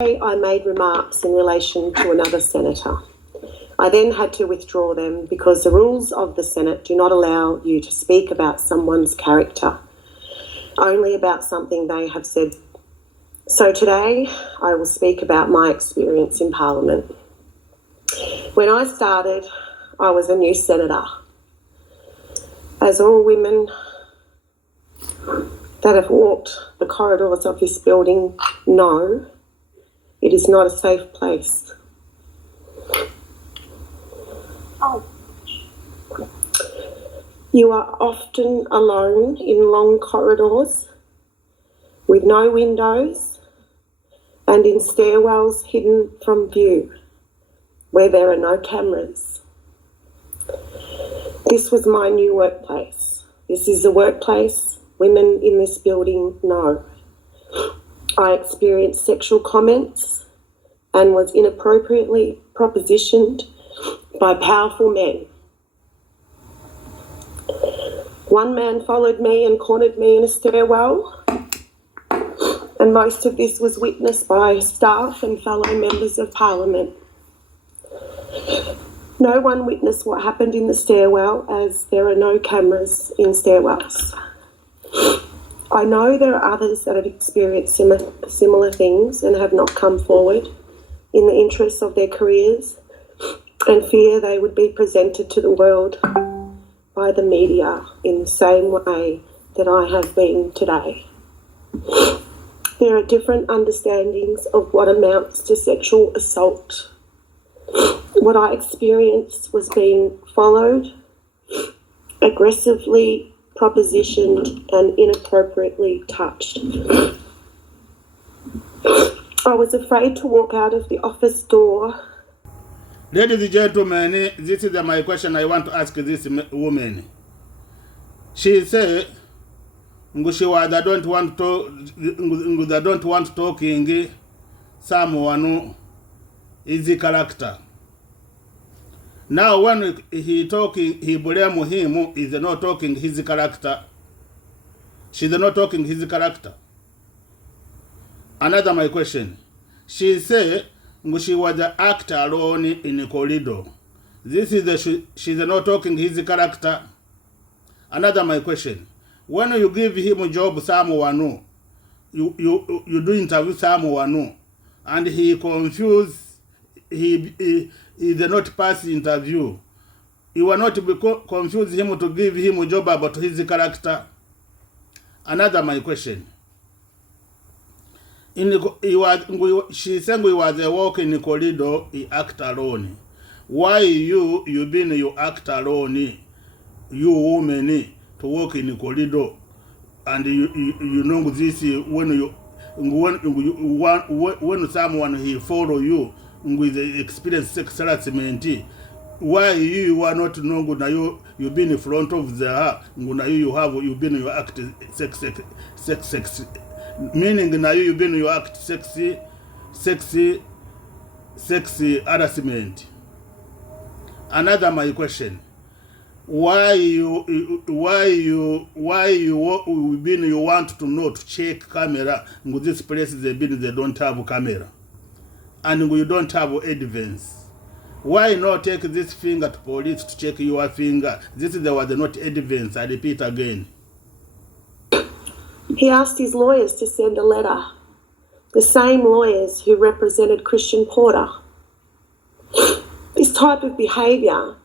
I made remarks in relation to another senator. I then had to withdraw them because the rules of the Senate do not allow you to speak about someone's character, only about something they have said. So today I will speak about my experience in Parliament. When I started, I was a new senator. As all women that have walked the corridors of this building know, it is not a safe place. You are often alone in long corridors with no windows and in stairwells hidden from view where there are no cameras. This was my new workplace. This is the workplace women in this building know. I experienced sexual comments and was inappropriately propositioned by powerful men. One man followed me and cornered me in a stairwell, and most of this was witnessed by staff and fellow members of Parliament. No one witnessed what happened in the stairwell as there are no cameras in stairwells. I know there are others that have experienced similar things and have not come forward in the interests of their careers and fear they would be presented to the world by the media in the same way that I have been today. There are different understandings of what amounts to sexual assault. What I experienced was being followed, aggressively propositioned and inappropriately touched. I was afraid to walk out of the office door. Ladies and gentlemen, this is my question I want to ask this woman. She said, I don't want talking someone easy character. Now when he talking, he blame him is not talking his character. She's not talking his character. Another my question. She say she was the actor alone in the corridor. This is she's not talking his character. Another my question. When you give him a job someone, you do interview someone, and he confused, he did not pass the interview. You will not confuse him to give him a job about his character. Another my question. She said we was a walk in the corridor, he act alone. Why you been you act alone, you woman, to walk in the corridor, and you know this when someone he follow you with the experience sex harassment, why you are not know now you been in front of the now you been you act sex meaning now you been you act sexy harassment. Another my question. Why you been you want to know to check camera in this place they don't have camera and you don't have evidence. Why not take this finger to police to check your finger? This is was not evidence. I repeat again. He asked his lawyers to send a letter, the same lawyers who represented Christian Porter. This type of behaviour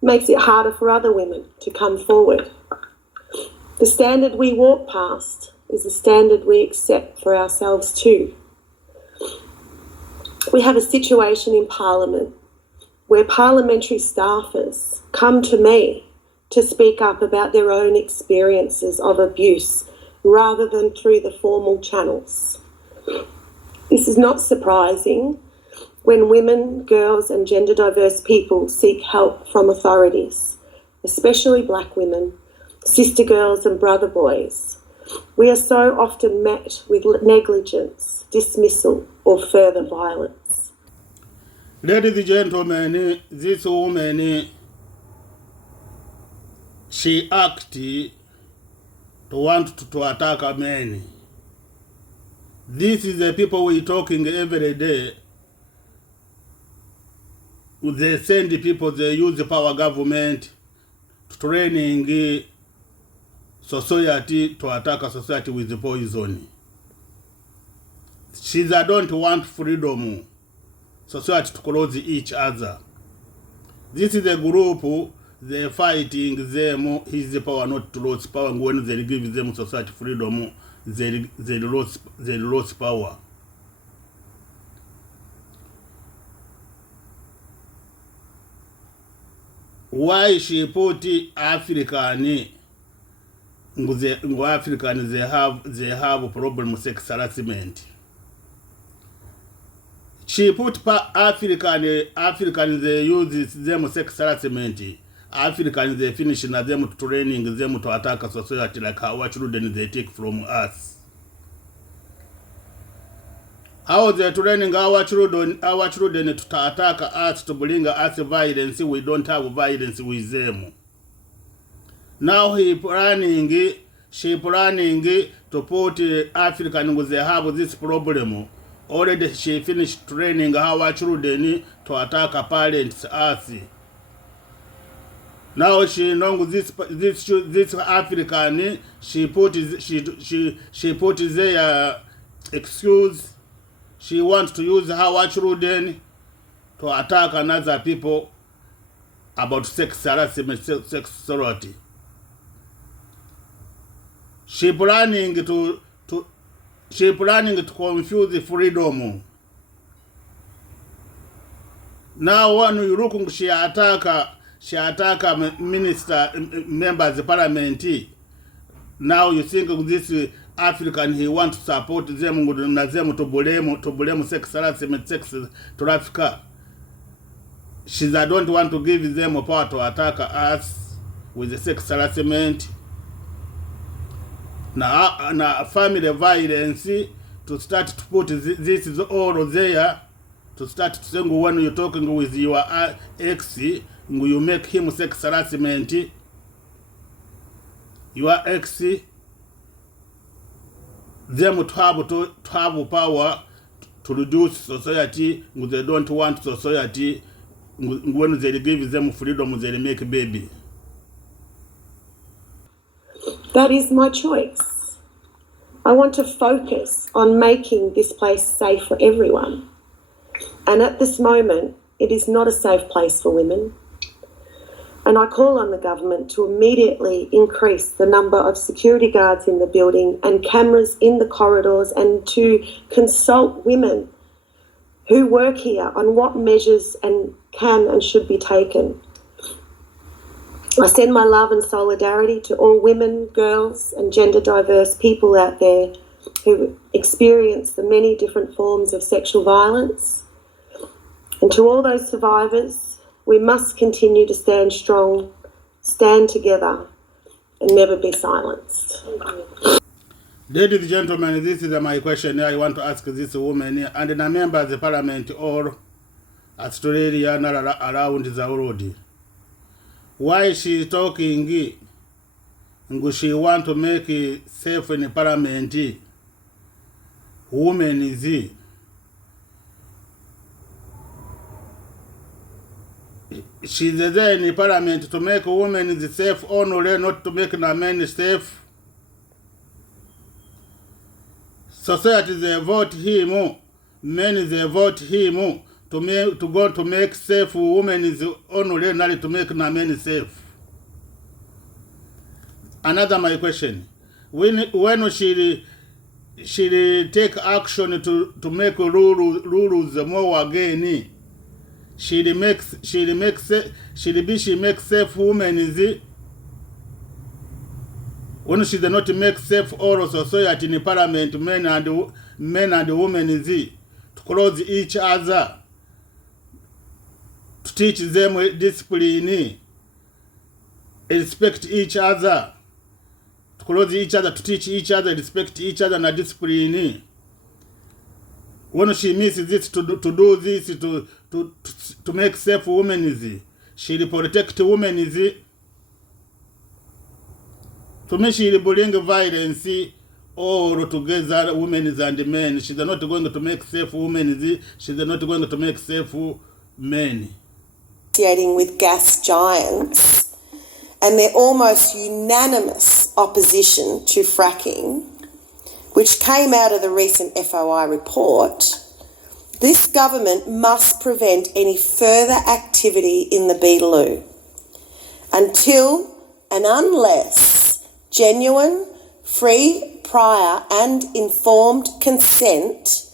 makes it harder for other women to come forward. The standard we walk past is the standard we accept for ourselves too. We have a situation in Parliament where parliamentary staffers come to me to speak up about their own experiences of abuse rather than through the formal channels. This is not surprising when women, girls and gender diverse people seek help from authorities, especially black women, sister girls and brother boys. We are so often met with negligence, dismissal or further violence. Ladies and gentlemen, this woman, she acted to want to attack a man. This is the people we talking every day. They send the people, they use the power government training society to attack a society with the poison. She don't want freedom. Society to close each other. This is the group, they fighting them, is the power not to lose power. When they give them society freedom, they lost power. Why she put African? African they have a problem with sex harassment. She put African they use them sex harassment. African they finish na them training them to attack a society like our children they take from us. How they training our children to attack us, to bring us violence? We don't have violence with them. Now she planning to put African they have this problem. Already she finished training our children to attack our parents us. Now she knows this African, she put their excuse. She wants to use our children to attack another people about sex harassment, sexuality. She planning to confuse the freedom. Now when you look, she attack minister, members of parliament. Now you think of this African, he want to support them to blame sex harassment, sex trafficker. She don't want to give them a power to attack us with the sex harassment. Now family violence, to start to put this is all there, to start to say when you're talking with your ex, you make him sex harassment. Your ex, them to have power to reduce society. They don't want society. When they give them freedom, they make baby. That is my choice. I want to focus on making this place safe for everyone. And at this moment, it is not a safe place for women. And I call on the government to immediately increase the number of security guards in the building and cameras in the corridors, and to consult women who work here on what measures can and should be taken. I send my love and solidarity to all women, girls and gender diverse people out there who experience the many different forms of sexual violence. And to all those survivors, we must continue to stand strong, stand together, and never be silenced. Ladies and gentlemen, this is my question. I want to ask this woman and the members of the parliament or Australia and around the world. Why she is talking? She want to make it safe in the parliament. Women is it? She's there in the parliament to make women safe only, not to make the men safe. Society they vote him, men they vote him to go to make safe women is only, not to make the men safe. Another my question: when she take action to make rules more again. She makes safe women is it? When she does not make safe all society in the parliament, men and women is it? To close each other, to teach them discipline, respect each other, to close each other, to teach each other, respect each other and discipline. When she misses this to do this to make safe women is it? She protect women is it? To me she bring violence all together, women and men. She's not going to make safe women. She's not going to make safe men. With gas giants and their almost unanimous opposition to fracking, which came out of the recent FOI report, this government must prevent any further activity in the Beetaloo until and unless genuine, free, prior and informed consent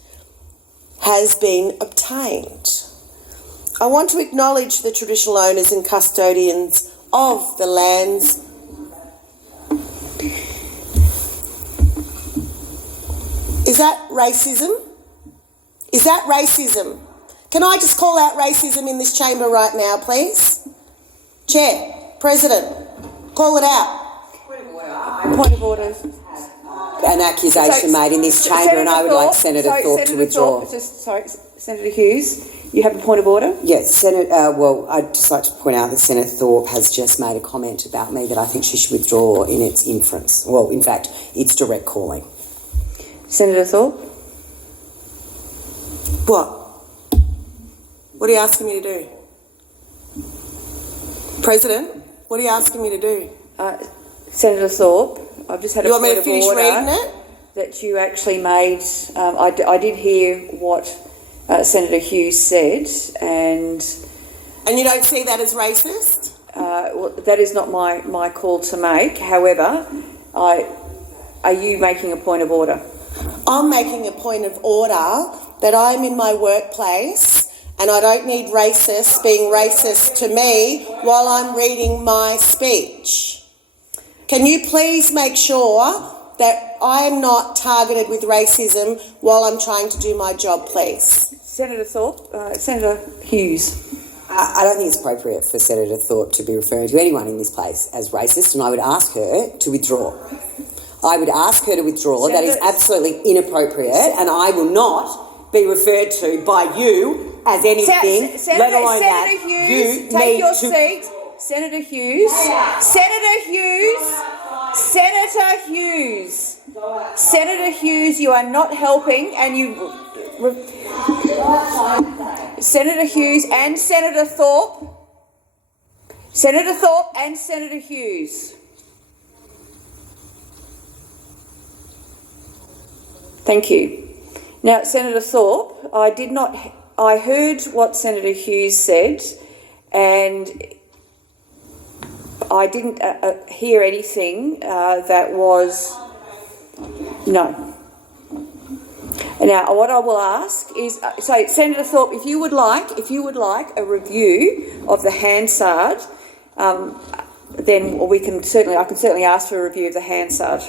has been obtained. I want to acknowledge the traditional owners and custodians of the lands. Is that racism? Is that racism? Can I just call out racism in this chamber right now, please? Chair, President, call it out. Point of order. An accusation made in this chamber, and I would like Senator Thorpe to withdraw. Senator Hughes, you have a point of order? Yes, well, I'd just like to point out that Senator Thorpe has just made a comment about me that I think she should withdraw in its inference. Well, in fact, it's direct calling. Senator Thorpe? What? What are you asking me to do? President, what are you asking me to do? Senator Thorpe, I've just had a point of order. You want me to finish reading it? That you actually made, I did hear what Senator Hughes said, and you don't see that as racist? well, that is not my call to make. However, are you making a point of order? I'm making a point of order that I'm in my workplace and I don't need racists being racist to me while I'm reading my speech. Can you please make sure that I'm not targeted with racism while I'm trying to do my job, please? Senator Thorpe, Senator Hughes. I don't think it's appropriate for Senator Thorpe to be referring to anyone in this place as racist, and I would ask her to withdraw. I would ask her to withdraw. That is absolutely inappropriate, and I will not be referred to by you as anything, let alone that Hughes, you take need your to... seat. Senator Hughes. Senator Hughes. Senator Hughes. Senator Hughes, you are not helping, and you... Senator Hughes and Senator Thorpe. Senator Thorpe and Senator Hughes. Thank you. Now, Senator Thorpe, I heard what Senator Hughes said, and I didn't hear anything that was... No. Now, what I will ask is, so Senator Thorpe, if you would like a review of the Hansard, then I can certainly ask for a review of the Hansard.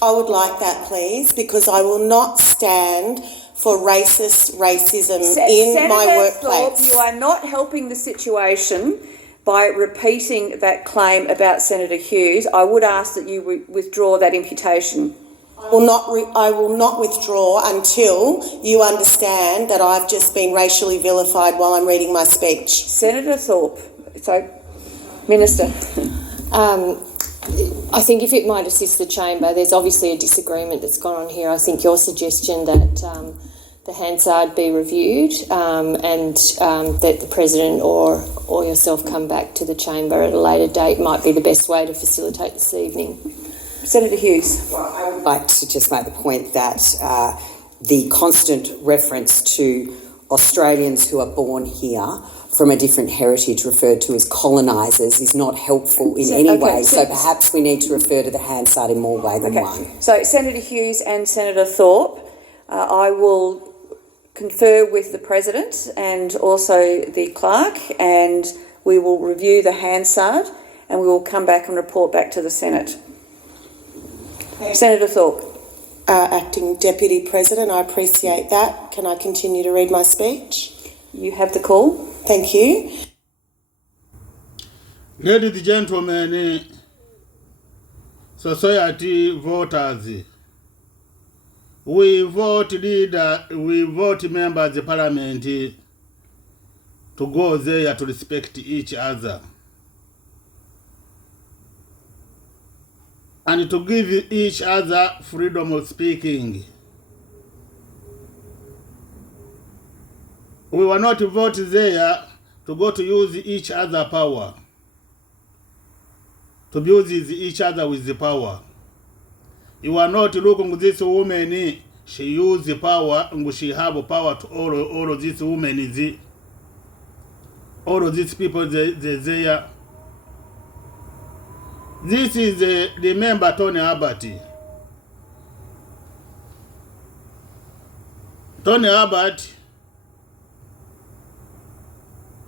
I would like that, please, because I will not stand for racism in my workplace. Thorpe, you are not helping the situation by repeating that claim about Senator Hughes. I would ask that you withdraw that imputation. I will not withdraw until you understand that I've just been racially vilified while I'm reading my speech. Senator Thorpe. So, Minister. I think if it might assist the chamber, there's obviously a disagreement that's gone on here. I think your suggestion that the Hansard be reviewed and that the President or yourself come back to the chamber at a later date might be the best way to facilitate this evening. Senator Hughes. Well, I would like to just make the point that the constant reference to Australians who are born here from a different heritage referred to as colonisers is not helpful in any way. So perhaps we need to refer to the Hansard in more way than one. So Senator Hughes and Senator Thorpe, I will confer with the President and also the Clerk, and we will review the Hansard and we will come back and report back to the Senate. Senator Thorpe. Acting Deputy President, I appreciate that. Can I continue to read my speech? You have the call. Thank you. Ladies and gentlemen, society voters, we vote members of parliament to go there to respect each other. and to give each other freedom of speaking. We were not voted there to go to use each other power, to abuse each other with the power. You are not looking at this woman, she use the power, and she have power to all of these women, all of these people, they there. This is remember Tony Abbott. Tony Abbott,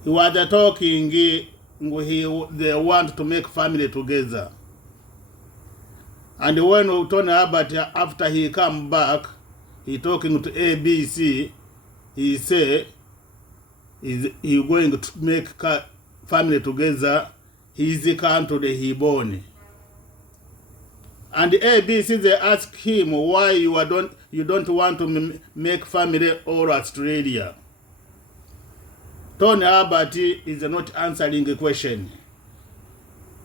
he was talking, they want to make family together. And when Tony Abbott, after he come back, he talking to ABC, he say, he going to make family together, his country he born. And ABC, they ask him why you don't want to make family all Australia. Tony Abbott is not answering the question.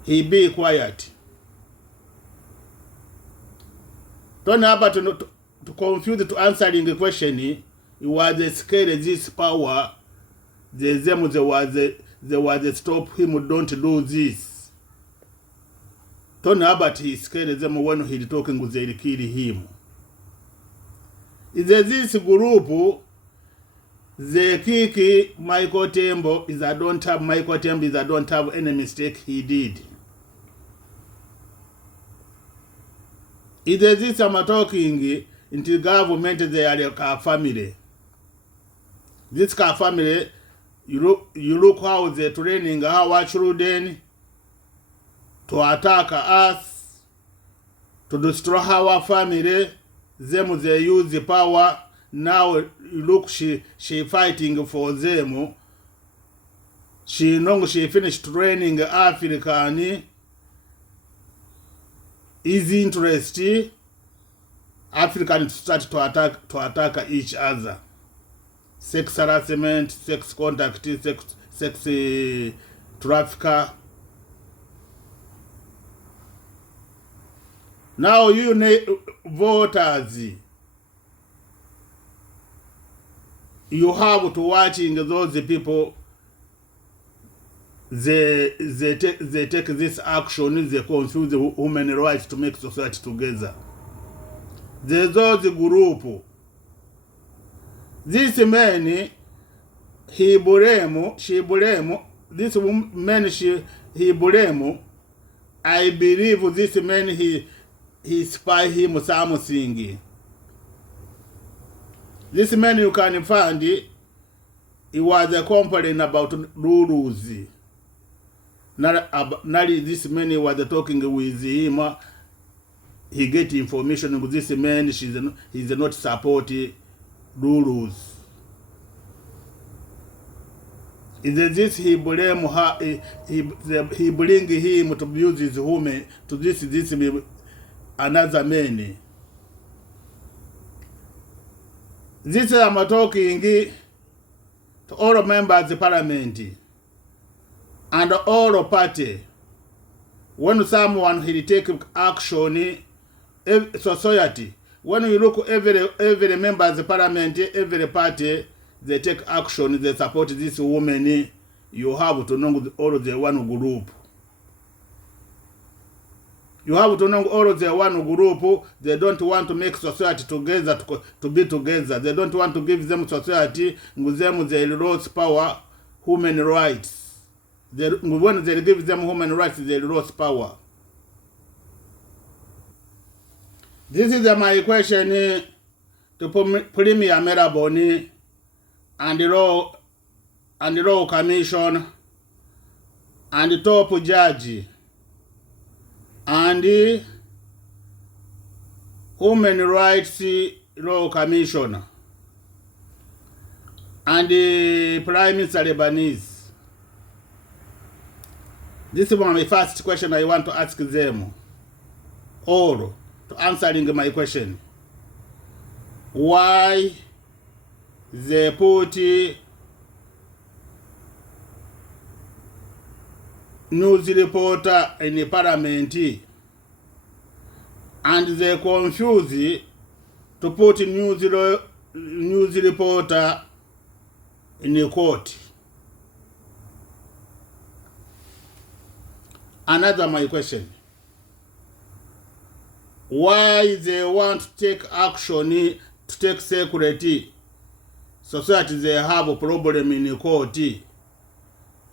He be quiet. Tony Abbott to confuse to answering the question, he was scared of this power. They was stop him, don't do this. Tony Abbott is scared of them when he talking with they kill him. Is this group, they kick Michael Tembo, is I don't have Michael Tembo, is I don't have any mistake he did. Is this I'm talking into government, they are a family. This car family, you look how they're training our children to attack us, to destroy our family. Them they use the power. Now look, she fighting for them. She finished training African. Is interest African start to attack each other. Sex harassment, sex contact, sex trafficker. Now you voters, you have to watching those people. They take this action. They confuse the human rights to make society together. There's those group. This man, he blame, she blame. This man, he blame. I believe this man, he spy him something. This man you can find, he was a complaining about rules. Not this man was talking with him. He get information with this man. He's not supporting rules. Is this he blame her? He bring him to abuse his woman to this another man. This I'm talking to all members of the parliament and all party. When someone he take action, society. When you look every member of the parliament, every party, they take action, they support this woman. You have to know all of the one group. You have to know all of the one group. They don't want to make society together, to be together. They don't want to give them society, with them they lose power, human rights. When they give them human rights, they lose power. This is my question to Premier Meraboni and the Law Commission and the top judge and the Human Rights Law Commission and the Prime Minister Lebanese. This is my first question I want to ask them all to answering my question. Why they put news reporter in the parliament and they confuse to put news reporter in a court. Another my question. Why they want to take action, to take security? Society they have a problem in the court,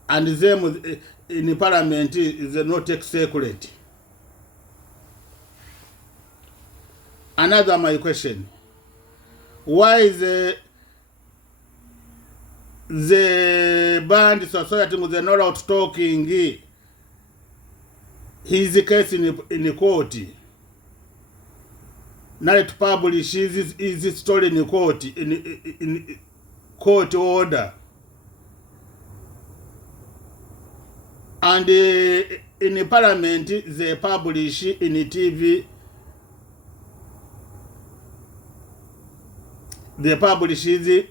and them in the parliament they not take security. Another my question. Why the band society was not out talking his case in the court? Now to publish his story in the court, in court order. And in the parliament, they publish in the TV, they publish is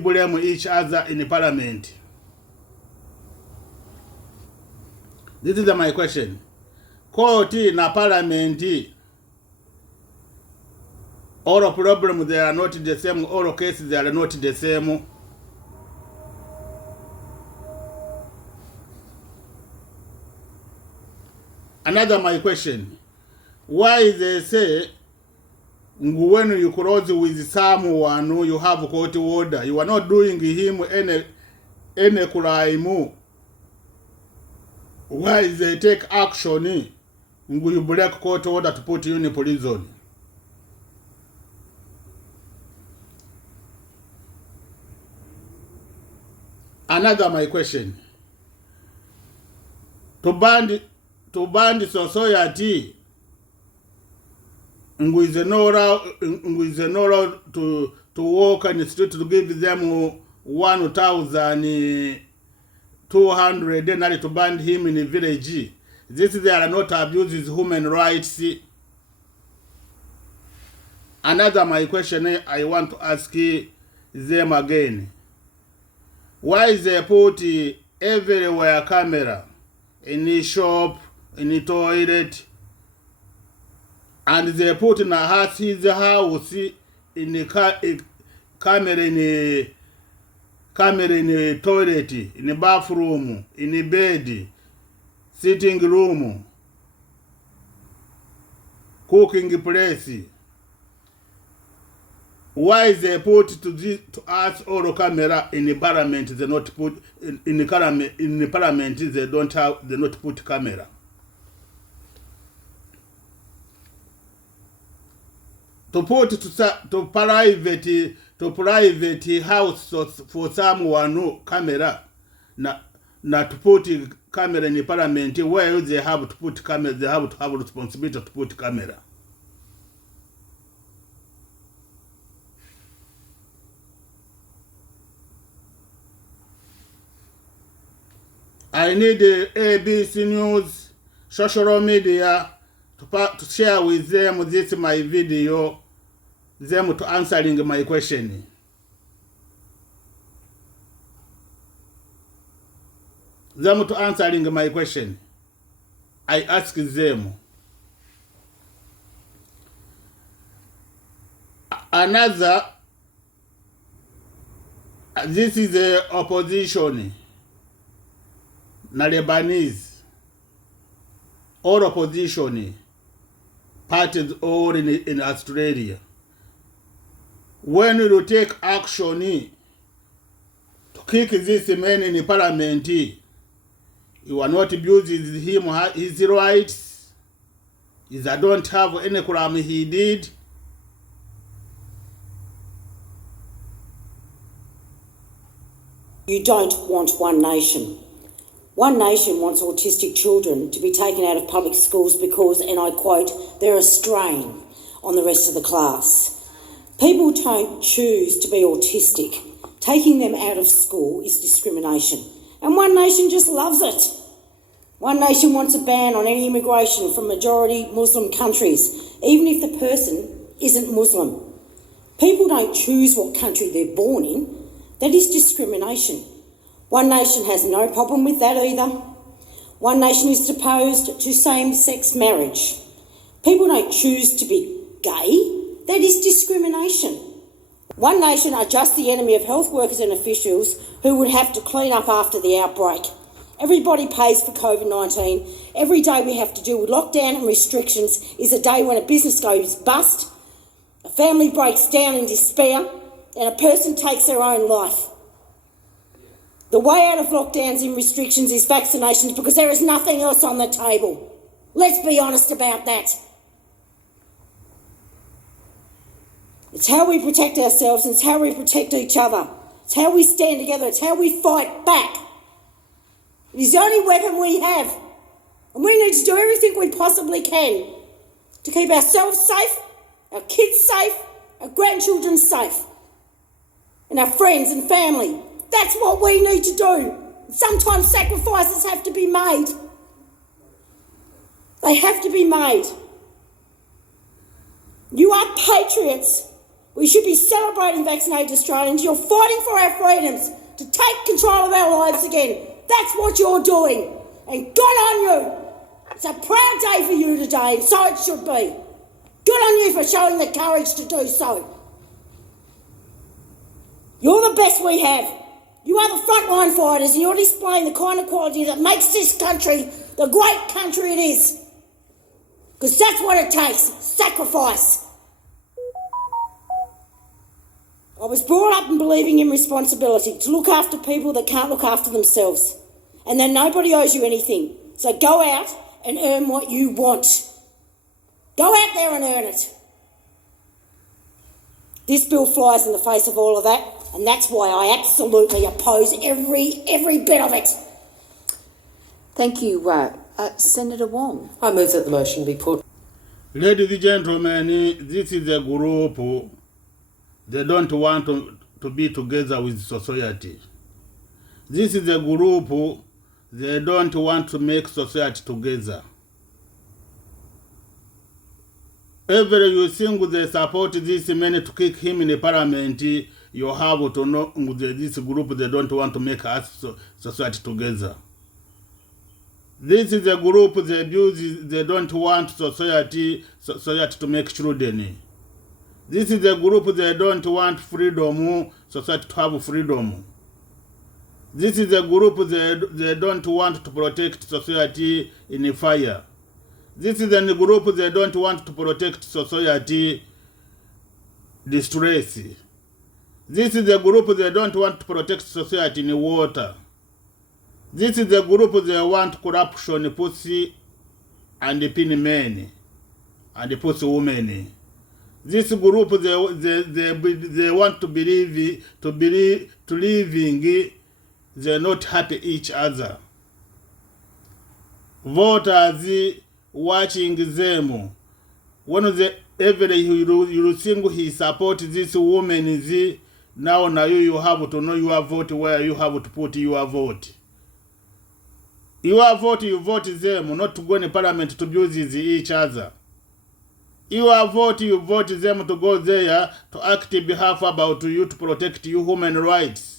blame each other in the parliament. This is my question. Court na parliament, all problems they are not the same, all cases they are not the same. Another my question. Why they say when you cross with someone you have court order, you are not doing him any crime. Why they take action? You break court order to put you in prison. Another my question. To ban society, with the Nora to walk in the street to give them 1,200, then to ban him in the village. This they are not abuses human rights. Another my question I want to ask them again. Why they put everywhere camera? In the shop, in the toilet, and they put in his house in the camera in the toilet, in the bathroom, in the bed, sitting room, cooking place. Why they put to us all camera in the parliament? They not put in the parliament. They don't have. They not put camera. To put to private house for someone no camera. Na to put camera in the parliament where they have to put camera. They have to have responsibility to put camera. I need the ABC News, social media, to share with them this my video, them to answering my question. Them to answering my question. I ask them. Another, this is the opposition. Na Lebanese, all opposition parties all in Australia. When you take action to kick this man in the parliament, you are not abusing him his rights. Is I don't have any crime he did. You don't want one nation. One nation wants autistic children to be taken out of public schools because, and I quote, they're a strain on the rest of the class. People don't choose to be autistic. Taking them out of school is discrimination. And One Nation just loves it. One Nation wants a ban on any immigration from majority Muslim countries, even if the person isn't Muslim. People don't choose what country they're born in. That is discrimination. One Nation has no problem with that either. One Nation is opposed to same-sex marriage. People don't choose to be gay. That is discrimination. One Nation are just the enemy of health workers and officials who would have to clean up after the outbreak. Everybody pays for COVID-19. Every day we have to deal with lockdown and restrictions is a day when a business goes bust, a family breaks down in despair, and a person takes their own life. The way out of lockdowns and restrictions is vaccinations because there is nothing else on the table. Let's be honest about that. It's how we protect ourselves and it's how we protect each other. It's how we stand together. It's how we fight back. It is the only weapon we have. And we need to do everything we possibly can to keep ourselves safe, our kids safe, our grandchildren safe, and our friends and family. That's what we need to do. Sometimes sacrifices have to be made. They have to be made. You are patriots. We should be celebrating vaccinated Australians. You're fighting for our freedoms, to take control of our lives again. That's what you're doing. And good on you. It's a proud day for you today, and so it should be. Good on you for showing the courage to do so. You're the best we have. You are the frontline fighters, and you're displaying the kind of quality that makes this country the great country it is. Because that's what it takes, sacrifice. I was brought up in believing in responsibility, to look after people that can't look after themselves, and that nobody owes you anything. So go out and earn what you want. Go out there and earn it. This bill flies in the face of all of that, and that's why I absolutely oppose every bit of it. Thank you, Senator Wong. I move that the motion be put. Ladies and gentlemen, this is a group. They don't want to be together with society. This is a group. They don't want to make society together. Every you think they support this man to kick him in the parliament, you have to know this group, they don't want to make us society together. This is a group they abuse, they don't want society to make children. This is a group they don't want freedom, society to have freedom. This is a group they don't want to protect society in fire. This is a group they don't want to protect society distress. This is a group they don't want to protect society in water. This is the group they want corruption, pussy, and pin men, and pussy women. This group they want to living, they're not happy each other. Voters watching them. One of the every you think he support this woman now you have to know your vote where you have to put your vote. Your vote, you vote them, not to go in parliament to abuse each other. Your vote, you vote them to go there to act in behalf about you, to protect your human rights.